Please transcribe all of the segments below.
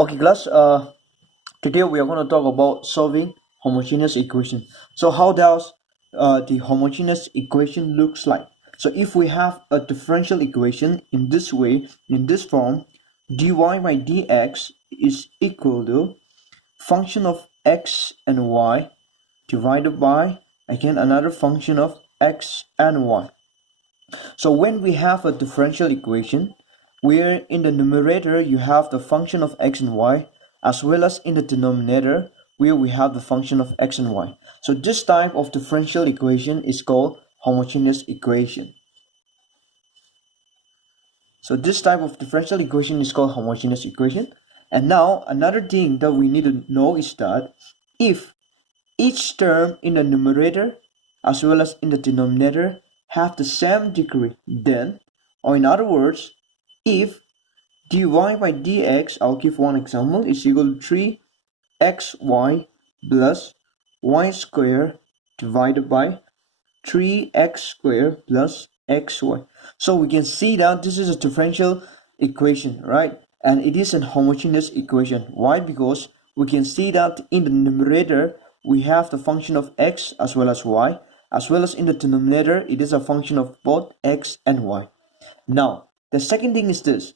Okay, class. Today we are going to talk about solving homogeneous equation. So how does the homogeneous equation looks like? So if we have a differential equation in this way, in this form, dy by dx is equal to function of x and y divided by again another function of x and y. So when we have a differential equation, where in the numerator you have the function of x and y, as well as in the denominator where we have the function of x and y. So this type of differential equation is called homogeneous equation. So this type of differential equation is called homogeneous equation. And now another thing that we need to know is that if each term in the numerator as well as in the denominator have the same degree, then, or in other words, if dy by dx, I'll give one example, is equal to 3xy plus y squared divided by 3x squared plus xy. So we can see that this is a differential equation, right? And it is a homogeneous equation. Why? Because we can see that in the numerator we have the function of x as well as y, as well as in the denominator it is a function of both x and y. Now the second thing is this: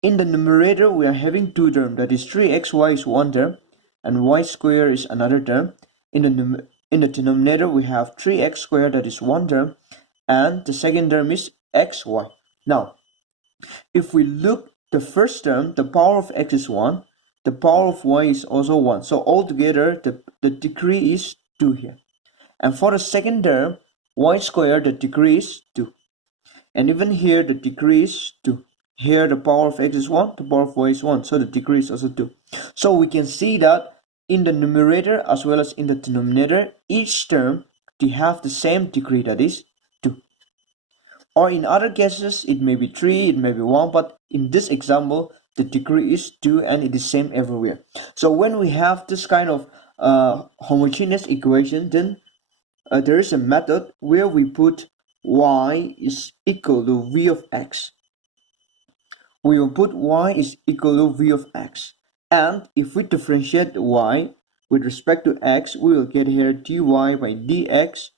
in the numerator we are having two terms, that is 3xy is one term and y squared is another term. In the denominator we have 3x squared, that is one term, and the second term is xy. Now if we look the first term, the power of x is 1, the power of y is also 1, so altogether the degree is 2 here. And for the second term, y squared, the degree is 2, and even here the degree is 2. Here the power of x is 1, the power of y is 1, so the degree is also 2. So we can see that in the numerator as well as in the denominator, each term they have the same degree, that is 2. Or in other cases it may be 3, it may be 1, but in this example the degree is 2 and it is same everywhere. So when we have this kind of homogeneous equation, then there is a method where we put y is equal to v of x. We will put y is equal to v of x, and if we differentiate y with respect to x, we will get here dy by dx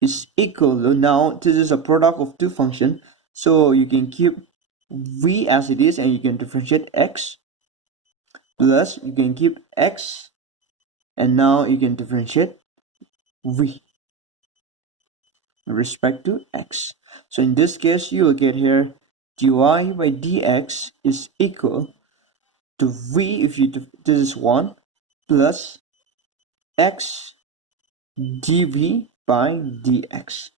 is equal to, now this is a product of two functions, so you can keep v as it is and you can differentiate x, plus you can keep x and now you can differentiate v with respect to x. So in this case you will get here dy by dx is equal to v, if you this is 1, plus x dv by dx.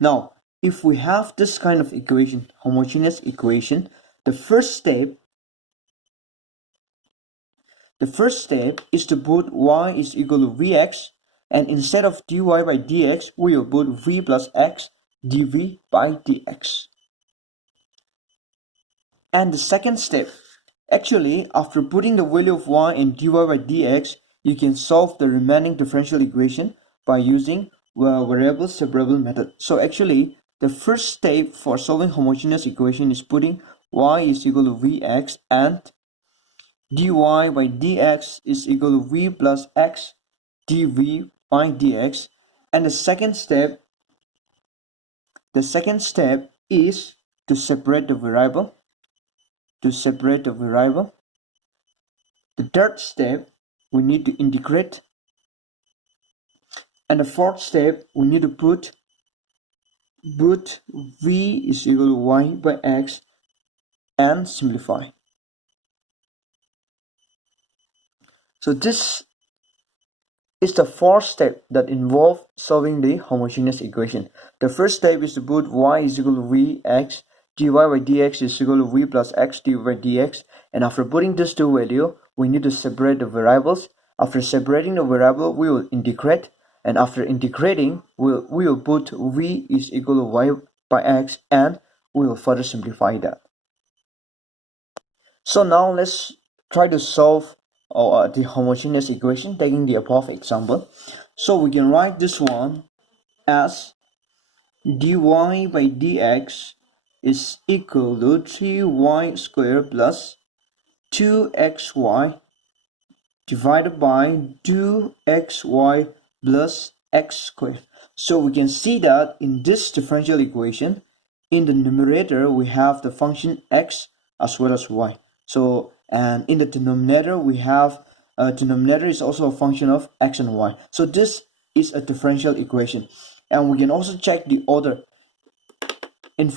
Now if we have this kind of equation, homogeneous equation, the first step is to put y is equal to vx, and instead of dy by dx we will put v plus x dv by dx. And the second step, actually after putting the value of y in dy by dx, you can solve the remaining differential equation by using variable separable method. So actually the first step for solving homogeneous equation is putting y is equal to vx and dy by dx is equal to v plus x dv by dx. And the second step is to separate the variable. The third step, we need to integrate, and the fourth step, we need to put v is equal to y by x and simplify. So this is the fourth step that involves solving the homogeneous equation. The first step is to put y is equal to vx, dy by dx is equal to v plus x dy by dx, and after putting these two values, we need to separate the variables. After separating the variable, we will integrate, and after integrating, we will put v is equal to y by x, and we will further simplify that. So now let's try to solve the homogeneous equation taking the above example. So we can write this one as dy by dx is equal to 3y squared plus 2xy divided by 2xy plus x squared. So we can see that in this differential equation, in the numerator we have the function x as well as y. So, and in the denominator we have denominator is also a function of x and y. So this is a differential equation, and we can also check the order. In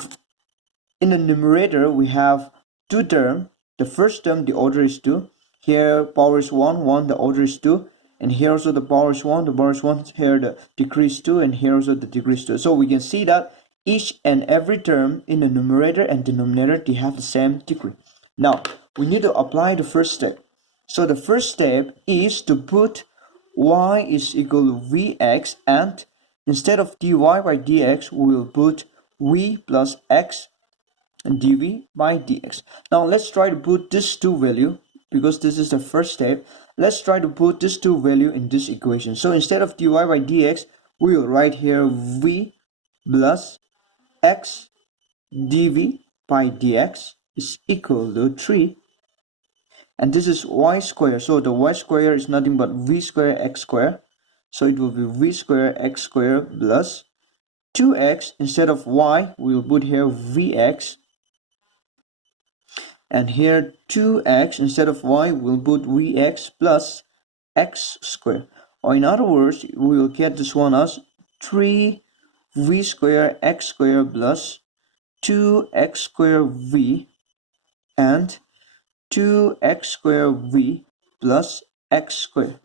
the numerator we have two terms. The first term, the order is 2. Here power is 1, 1, the order is 2. And here also the power is 1, the power is 1. Here the degree is 2, and here also the degree is 2. So we can see that each and every term in the numerator and denominator, they have the same degree. Now we need to apply the first step. So the first step is to put y is equal to vx, and instead of dy by dx we will put v plus x and dv by dx. Now let's try to put this two value, because this is the first step. Let's try to put this two value in this equation. So instead of dy by dx, we will write here v plus x dv by dx is equal to 3, and this is y square. So the y square is nothing but v square x square. So it will be v square x square plus 2x. Instead of y, we will put here vx, and here 2x. Instead of y, we'll put vx plus x squared. Or in other words, we will get this one as 3v square x squared plus 2x squared v and 2x squared v plus x squared.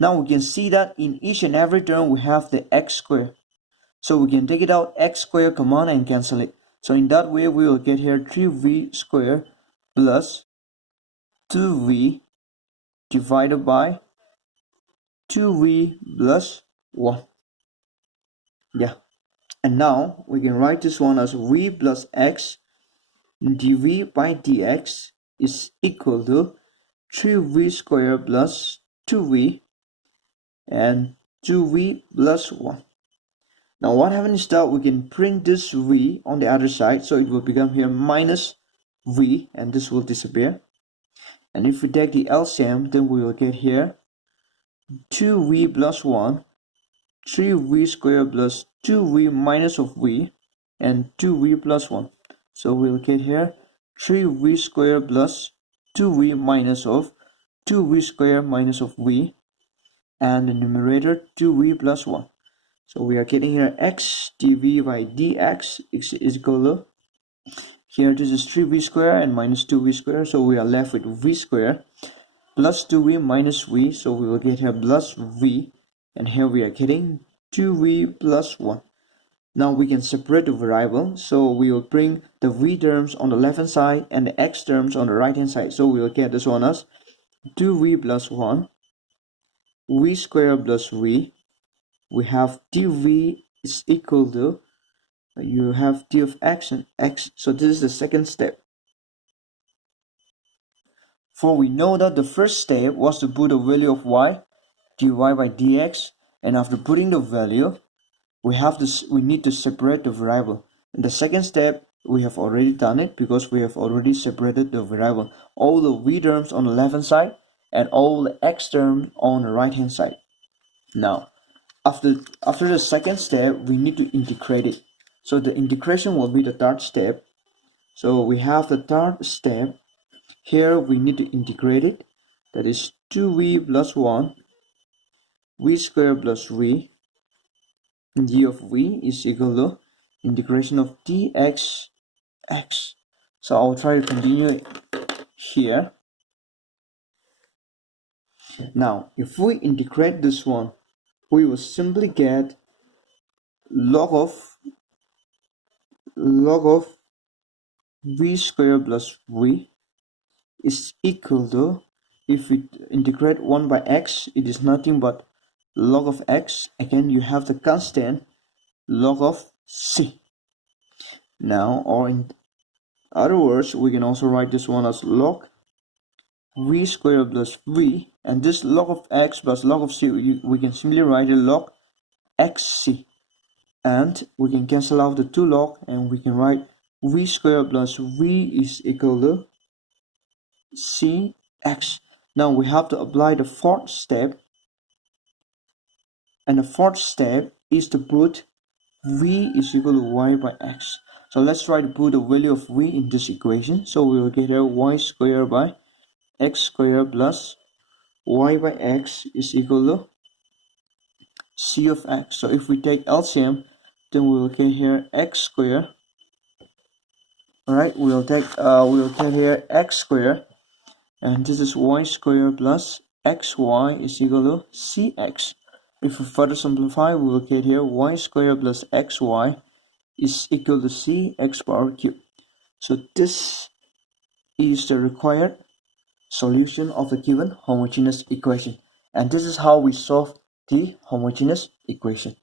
Now we can see that in each and every term we have the x squared. So we can take it out, x squared common, and cancel it. So in that way we will get here 3v squared plus 2v divided by 2v plus 1. Yeah. And now we can write this one as v plus x dv by dx is equal to 3v squared plus 2v and 2v plus 1. Now what happens is that we can print this v on the other side, so it will become here minus v, and this will disappear. And if we take the LCM, then we will get here 2v plus 1, 3v squared plus 2v minus of v, and 2v plus 1. So we will get here 3v squared plus 2v minus of 2v squared minus of v, and the numerator 2v plus 1. So we are getting here x dv by dx is equal to, here this is 3v squared and minus 2v squared, so we are left with v squared plus 2v minus v, so we will get here plus v, and here we are getting 2v plus 1. Now we can separate the variable, so we will bring the v terms on the left hand side and the x terms on the right hand side. So we will get this one as 2v plus 1, v squared plus v. We have dv is equal to, you have d of x and x. So this is the second step. For we know that the first step was to put the value of y, dy by dx, and after putting the value, we need to separate the variable. In the second step, we have already done it because we have already separated the variable. All the v terms on the left hand side and all the x terms on the right hand side. Now, after the second step, we need to integrate it. So the integration will be the third step. So we have the third step. Here we need to integrate it. That is 2v plus 1, v squared plus v, d of v is equal to integration of dx x. So I'll try to continue here. Now, if we integrate this one, we will simply get log of v squared plus v is equal to, if we integrate 1 by x, it is nothing but log of x. Again, you have the constant log of c. Now, or in other words, we can also write this one as log v squared plus v, and this log of x plus log of c, we can simply write a log xc. and we can cancel out the 2 log, and we can write v squared plus v is equal to cx. Now we have to apply the fourth step, and the fourth step is to put v is equal to y by x. So let's try to put the value of v in this equation. So we will get here y squared by x squared plus y by x is equal to c of x. So if we take LCM, then we will get here x squared. Alright, we will take here x squared, and this is y squared plus xy is equal to cx. If we further simplify, we will get here y squared plus xy is equal to cx power cube. So this is the required solution of the given homogeneous equation, and this is how we solve the homogeneous equation.